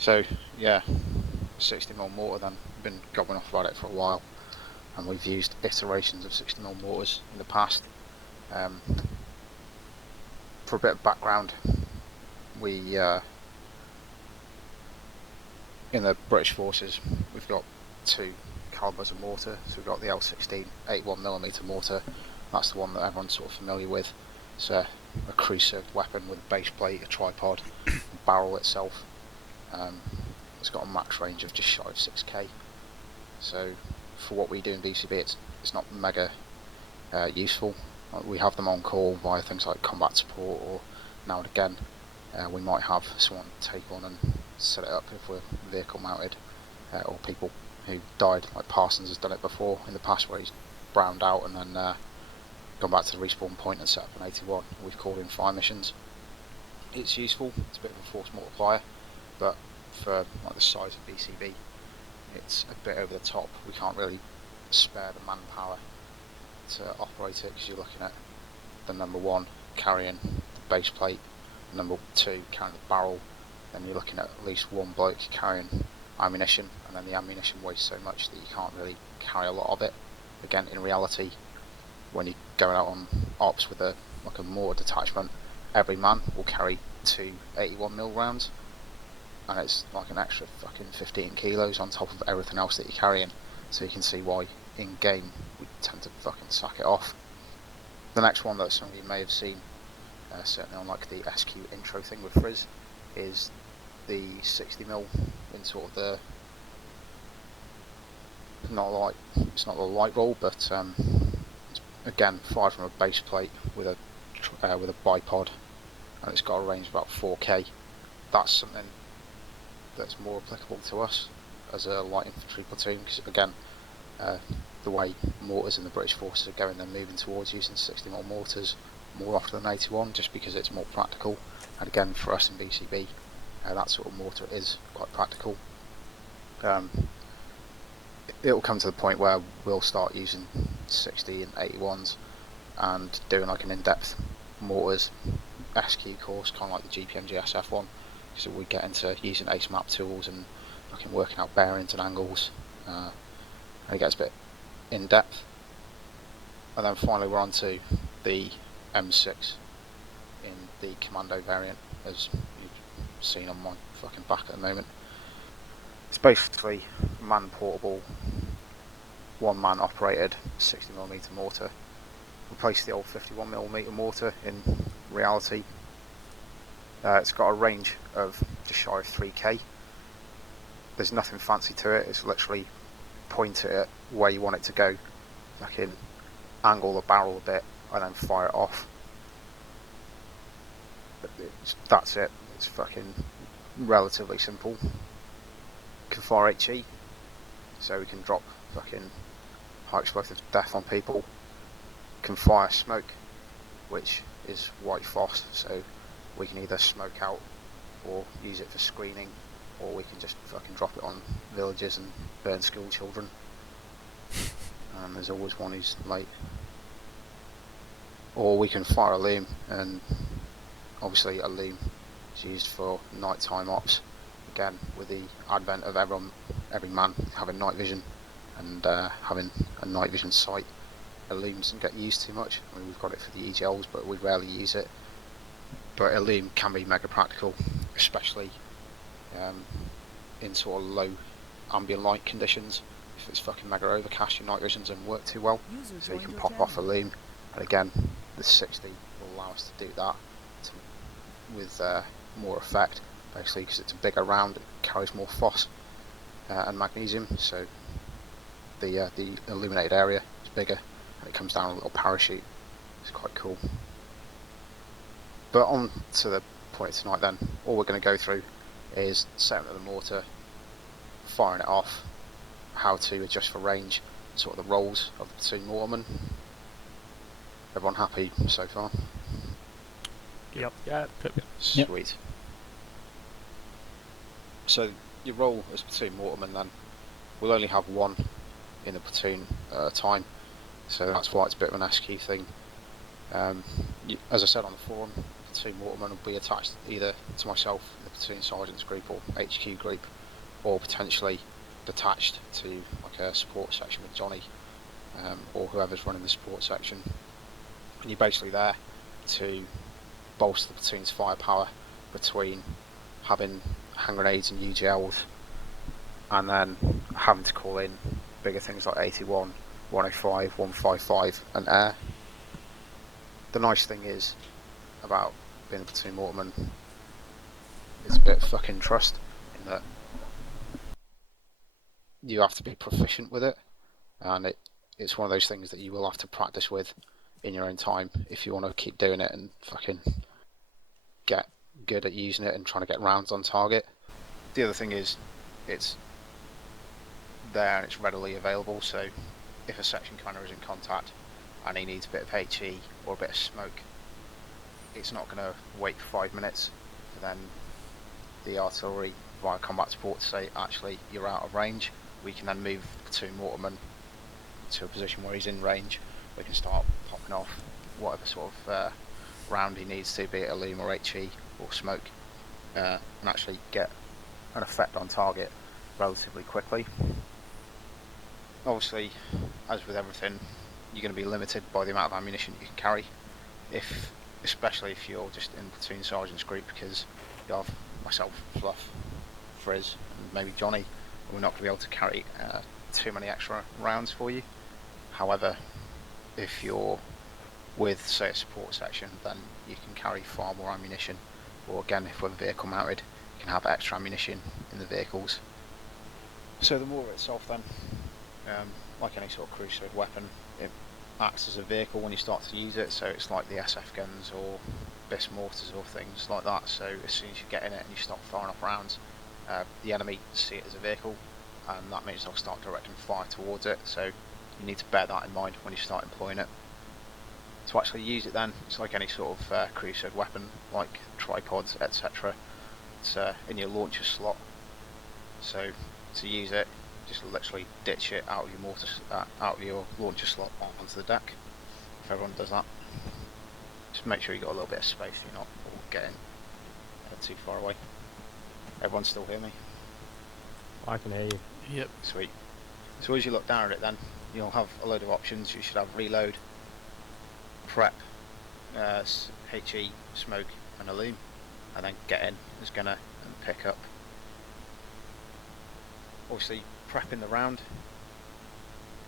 So yeah, 60mm mortar then. We've been going off about it for a while, and we've used iterations of 60mm mortars in the past. For a bit of background, we in the British forces, we've got two calibers of mortar. So we've got the L16 81mm mortar. That's the one that everyone's sort of familiar with. It's a cruise-served weapon with a base plate, a tripod, a barrel itself. It's got a max range of just shy of 6k. So for what we do in VCB, it's not mega useful. We have them on call via things like combat support, or now and again we might have someone take one and set it up if we're vehicle mounted, or people who died, like Parsons has done it before in the past, where he's browned out and then gone back to the respawn point and set up an 81. We've called in fire missions. It's useful, it's a bit of a force multiplier, but for like the size of VCB, it's a bit over the top. We can't really spare the manpower to operate it, because you're looking at the number one carrying the base plate, number two carrying the barrel, then you're looking at least one bloke carrying ammunition, and then the ammunition weighs so much that you can't really carry a lot of it. Again, in reality, when you're going out on ops with a mortar detachment, every man will carry two 81mm rounds, and it's like an extra fucking 15 kilos on top of everything else that you're carrying. So you can see why in game we tend to fucking sack it off. The next one that some of you may have seen, certainly on like the SQ intro thing with Frizz, is the 60mm in sort of the it's not the light roll, but it's, again, fired from a base plate with a bipod, and it's got a range of about 4k. That's something that's more applicable to us as a light infantry platoon, because again, the way mortars in the British forces are going, they're moving towards using 60mm mortars more often than 81, just because it's more practical. And again, for us in VCB, that sort of mortar is quite practical. It'll come to the point where we'll start using 60 and 81s and doing like an in-depth mortars SQ course, kind of like the GPMGSF one, so we get into using ace map tools and working out bearings and angles, and it gets a bit in depth. And then finally we're on to the M6 in the commando variant, as you've seen on my fucking back at the moment. It's basically man portable, one man operated 60mm mortar. Replace the old 51mm mortar in reality. It's got a range of just shy of 3k. There's nothing fancy to it, it's literally point it at where you want it to go, fucking angle the barrel a bit and then fire it off. But that's it, it's fucking relatively simple. Can fire HE, so we can drop fucking high explosive death on people. Can fire smoke, which is white phos, so we can either smoke out or use it for screening, or we can just fucking drop it on villages and burn school children. There's always one who's late. Or we can fire a loom, and obviously a loom is used for nighttime ops. Again, with the advent of every man having night vision and having a night vision sight, a loom doesn't get used too much. I mean, we've got it for the EGLs, but we rarely use it. But a loom can be mega practical, especially in sort of low ambient light conditions. If it's fucking mega overcast, your night vision doesn't work too well, so you can pop off a loom. And again, the 60 will allow us to do that with more effect, basically because it's a bigger round, it carries more phos and magnesium, so the illuminated area is bigger, and it comes down a little parachute. It's quite cool. But on to the point tonight then, all we're going to go through is setting up the mortar, firing it off, how to adjust for range, sort of the roles of the platoon mortarman. Everyone happy so far? Yep. Yeah. Sweet. Yep. So your role as platoon mortarman then, we'll only have one in the platoon at a time, so that's why it's a bit of an SQ thing. As I said on the forum, platoon mortarman will be attached either to myself in the platoon sergeants group or HQ group, or potentially detached to like a support section with Johnny, or whoever's running the support section. And you're basically there to bolster the platoon's firepower between having hand grenades and UGLs, and then having to call in bigger things like 81, 105, 155 and air. The nice thing is about being a platoon mortarman is a bit of fucking trust, in that you have to be proficient with it, and it's one of those things that you will have to practice with in your own time if you want to keep doing it and fucking get good at using it and trying to get rounds on target. The other thing is it's there and it's readily available, so if a section commander is in contact and he needs a bit of HE or a bit of smoke, it's not going to wait for 5 minutes for then the artillery via combat support to say actually you're out of range. We can then move the platoon mortarman to a position where he's in range. We can start popping off whatever sort of round he needs to, be it a loom or HE or smoke, and actually get an effect on target relatively quickly. Obviously, as with everything, you're going to be limited by the amount of ammunition you can carry, especially if you're just in platoon sergeant's group, because you have myself, Fluff, Frizz and maybe Johnny, and we're not going to be able to carry too many extra rounds for you. However, if you're with, say, a support section, then you can carry far more ammunition, or again, if we're vehicle mounted, you can have extra ammunition in the vehicles. So the mortar itself then, like any sort of crucial weapon, it acts as a vehicle when you start to use it, so it's like the SF guns or BIS mortars or things like that. So as soon as you get in it and you start firing off rounds, the enemy see it as a vehicle, and that means they'll start directing fire towards it, so you need to bear that in mind when you start employing it. To actually use it then, it's like any sort of crucial weapon, like tripods, etc. It's in your launcher slot, so to use it, just literally ditch it out of your mortar, out of your launcher slot onto the deck. If everyone does that, just make sure you got a little bit of space, you're not all getting too far away. Everyone still hear me? I can hear you. Yep. Sweet. So as you look down at it then, you'll have a load of options. You should have reload, prep, HE, smoke and a loom, and then get in as gunner and pick up. Obviously prepping the round,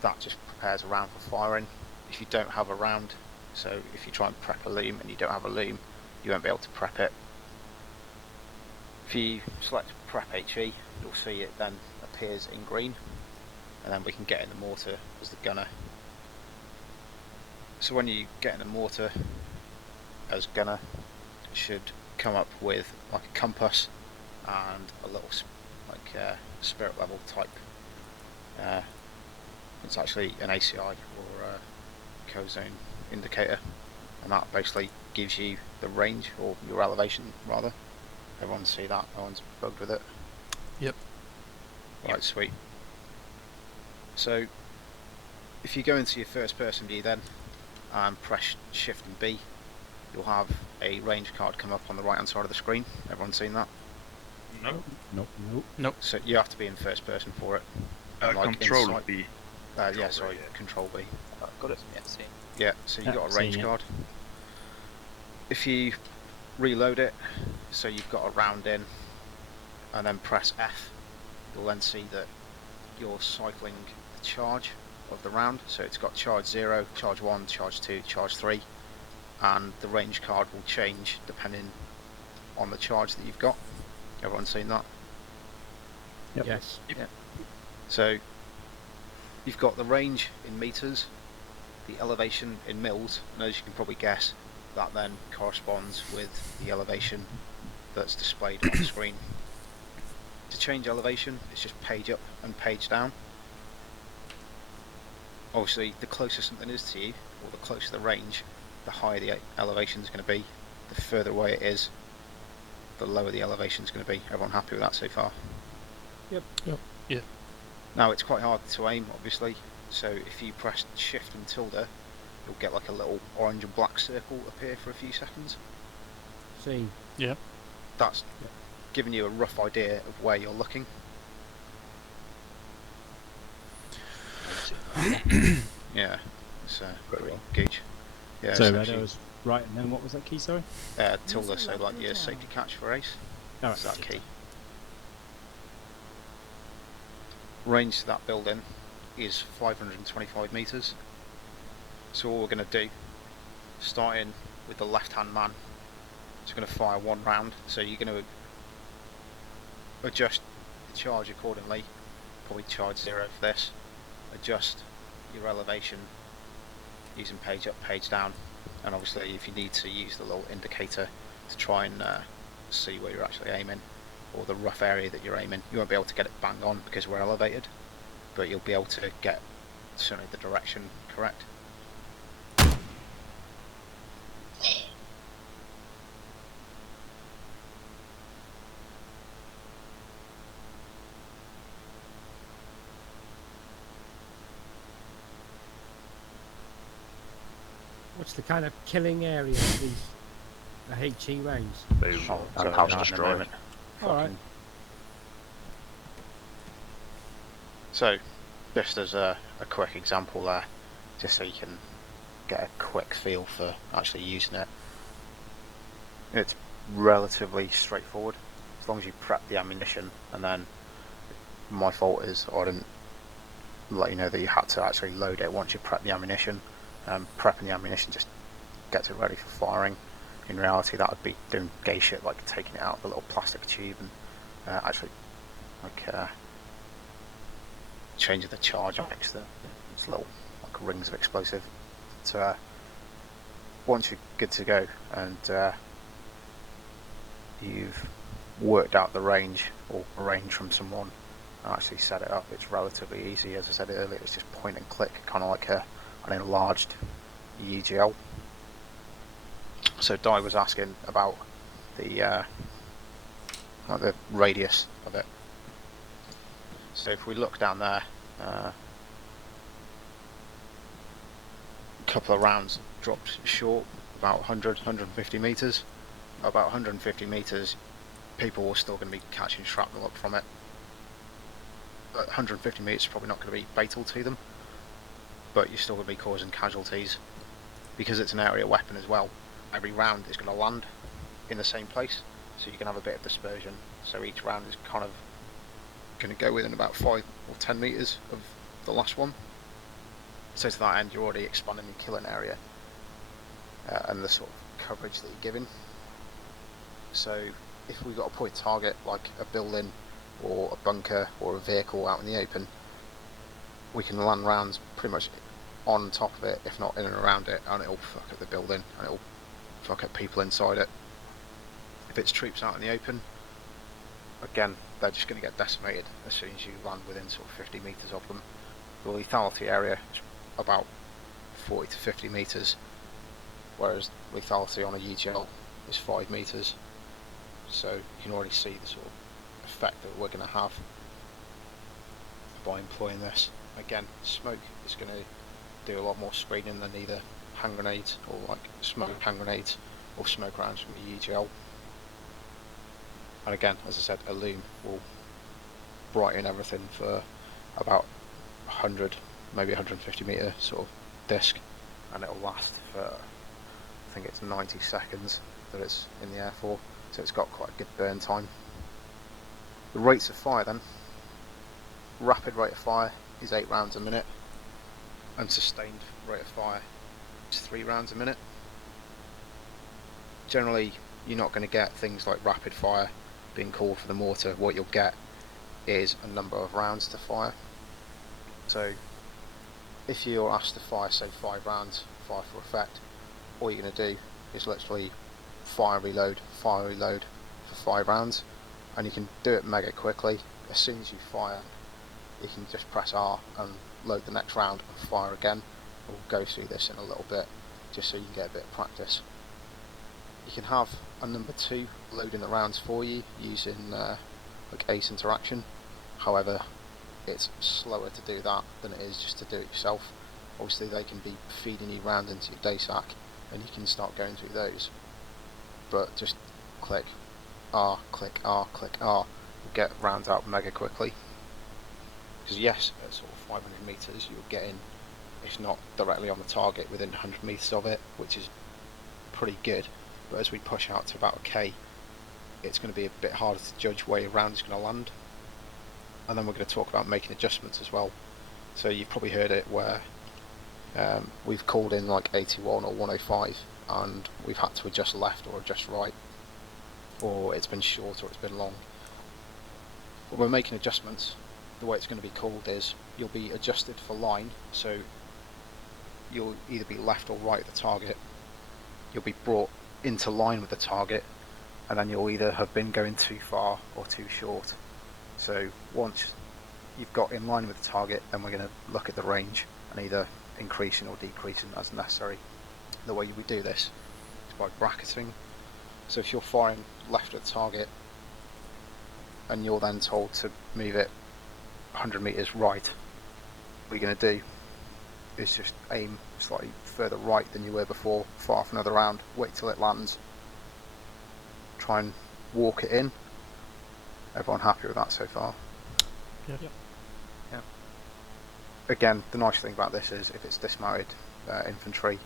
that just prepares a round for firing. If you don't have a round, so if you try and prep a loom and you don't have a loom, you won't be able to prep it. If you select prep HE, you'll see it then appears in green, and then we can get in the mortar as the gunner. So when you get in the mortar as gunner, it should come up with like a compass and a little like spirit level type. It's actually an ACI or a cozone indicator, and that basically gives you the range, or your elevation rather. Everyone see that? No one's bugged with it? Yep. Right, yep. Sweet. So if you go into your first person view then and press shift and B, you'll have a range card come up on the right hand side of the screen. Everyone seen that? No. Nope. So you have to be in first person for it. Like control inside, B. Yeah, sorry, yeah. Control B. Got it. Yeah, see. Yeah, so you've got a range card. If you reload it, so you've got a round in, and then press F, you'll then see that you're cycling the charge of the round. So it's got charge 0, charge 1, charge 2, charge 3, and the range card will change depending on the charge that you've got. Everyone seen that? Yep. Yes. Yep. Yeah. So you've got the range in meters, the elevation in mils, and as you can probably guess, that then corresponds with the elevation that's displayed on the screen. To change elevation, it's just page up and page down. Obviously, the closer something is to you, or the closer the range, the higher the elevation is going to be. The further away it is, the lower the elevation is going to be. Everyone happy with that so far? Yep. Yeah. Now it's quite hard to aim, obviously, so if you press shift and tilde, you'll get like a little orange and black circle appear for a few seconds. See. Yeah. That's giving you a rough idea of where you're looking. Yeah, it's pretty gooch. Yeah, So that was right, and then what was that key, sorry? Tilde, so like your safety catch for ace. Alright. Is that key? Range to that building is 525 metres. So all we're going to do, starting with the left-hand man, is going to fire one round. So you're going to adjust the charge accordingly. Probably charge 0 for this. Adjust your elevation using page up, page down, and obviously if you need to use the little indicator to try and see where you're actually aiming, or the rough area that you're aiming, you won't be able to get it bang on because we're elevated, but you'll be able to get certainly the direction correct. What's the kind of killing area of these the HE range? Boom. And house destroyment. Alright. So, just as a quick example there, just so you can get a quick feel for actually using it. It's relatively straightforward, as long as you prep the ammunition, and then my fault is I didn't let you know that you had to actually load it once you prep the ammunition. Prepping the ammunition just gets it ready for firing. In reality, that would be doing gay shit like taking it out of a little plastic tube and actually like changing the charge on it. It's little like rings of explosive. So once you're good to go and you've worked out the range or a range from someone and actually set it up, it's relatively easy. As I said earlier, it's just point and click, kind of like an enlarged UGL. So Di was asking about the like the radius of it. So if we look down there, a couple of rounds dropped short, about 100, 150 metres. About 150 metres, people are still going to be catching shrapnel up from it. But 150 metres is probably not going to be fatal to them, but you're still going to be causing casualties because it's an area weapon as well. Every round is going to land in the same place, so you can have a bit of dispersion. So each round is kind of going to go within about 5 or 10 metres of the last one. So to that end, you're already expanding your killing area and the sort of coverage that you're giving. So if we've got a point target like a building or a bunker or a vehicle out in the open, we can land rounds pretty much on top of it, if not in and around it, and it'll fuck up the building and it'll fuck up people inside it. If it's troops out in the open, again, they're just going to get decimated as soon as you land within sort of 50 metres of them. The lethality area is about 40 to 50 metres, whereas lethality on a UGL is 5 metres. So you can already see the sort of effect that we're going to have by employing this. Again, smoke is going to do a lot more screening than either hand grenades or like smoke hand grenades or smoke rounds from a UGL. And again, as I said, a loom will brighten everything for about 100, maybe 150 metre sort of disc, and it'll last for, I think it's 90 seconds that it's in the air for, so it's got quite a good burn time. The rates of fire then, rapid rate of fire is 8 rounds a minute, and sustained rate of fire is 3 rounds a minute. Generally, you're not going to get things like rapid fire being called for the mortar. What you'll get is a number of rounds to fire. So if you're asked to fire, say 5 rounds, fire for effect, all you're going to do is literally fire reload for 5 rounds, and you can do it mega quickly. As soon as you fire, you can just press R and load the next round and fire again. We'll go through this in a little bit just so you can get a bit of practice. You can have a number 2 loading the rounds for you using like ace interaction. However, it's slower to do that than it is just to do it yourself. Obviously they can be feeding you round into your day sack and you can start going through those, but just click R, click R, click R, you'll get rounds out mega quickly. Because yes, at sort of 500 meters, you're getting, it's not directly on the target, within 100 meters of it, which is pretty good. But as we push out to about a K, it's going to be a bit harder to judge where your round is going to land. And then we're going to talk about making adjustments as well. So you've probably heard it where we've called in like 81 or 105 and we've had to adjust left or adjust right, or it's been short or it's been long. When we're making adjustments, the way it's going to be called is you'll be adjusted for line, so you'll either be left or right of the target, you'll be brought into line with the target, and then you'll either have been going too far or too short. So once you've got in line with the target, then we're going to look at the range and either increasing or decreasing as necessary. The way we do this is by bracketing. So if you're firing left at the target and you're then told to move it 100 meters right, what you're going to do is just aim slightly further right than you were before, far from another round, wait till it lands, try and walk it in. Everyone happy with that so far? Yep. Yeah. Again, the nice thing about this is if it's dismounted infantry,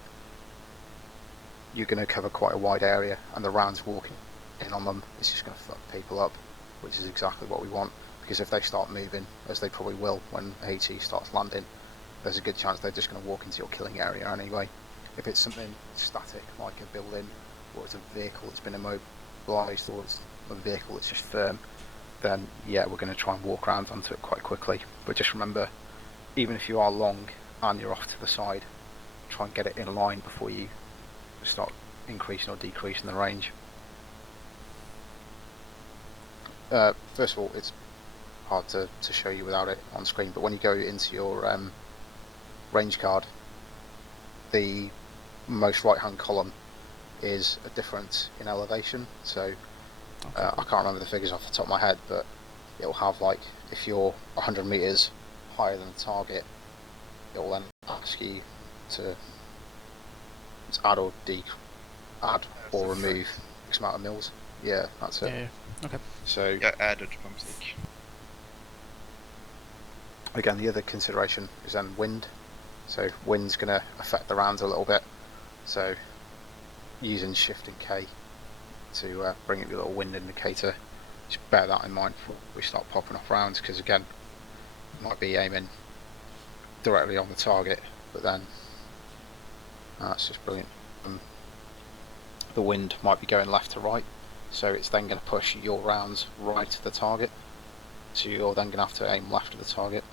you're going to cover quite a wide area, and the rounds walking in on them is just going to fuck people up, which is exactly what we want. Because if they start moving, as they probably will when HE starts landing, there's a good chance they're just going to walk into your killing area anyway. If it's something static like a building, or it's a vehicle that's been immobilised, or it's a vehicle that's just firm, then yeah, we're going to try and walk around onto it quite quickly. But just remember, even if you are long and you're off to the side, try and get it in line before you start increasing or decreasing the range. First of all, it's hard to show you without it on screen, but when you go into your range card, the most right hand column is a difference in elevation. So I can't remember the figures off the top of my head, but it'll have, like, if you're 100 meters higher than the target, it will then ask you to add or remove X amount of mils. Yeah, that's it. Yeah. Okay. So Yeah, added pump stick. again, the other consideration is then wind. So wind's going to affect the rounds a little bit. So using shift and K to bring up your little wind indicator, just bear that in mind before we start popping off rounds, because again, you might be aiming directly on the target, but then that's just brilliant. The wind might be going left to right, so it's then going to push your rounds right to the target, so you're then going to have to aim left of the target.